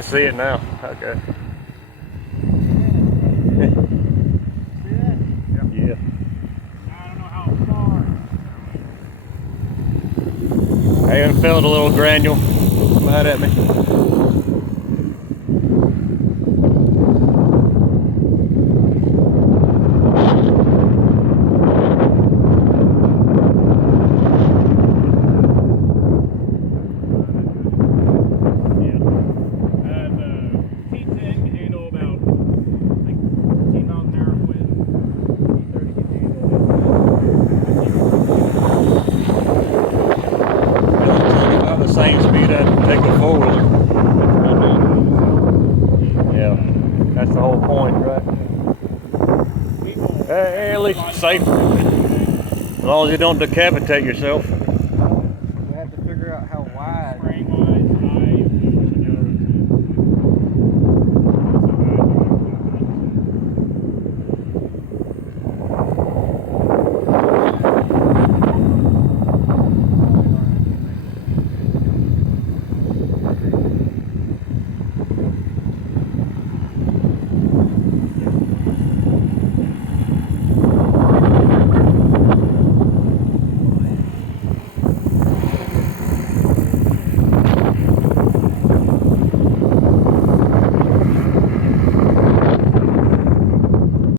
I see it now. Okay. Yeah. I don't know how far. I even felt a little granule right at me. Same speed I'd take a four-wheeler. Yeah, that's the whole point, right? At least it's safer. As long as you don't decapitate yourself.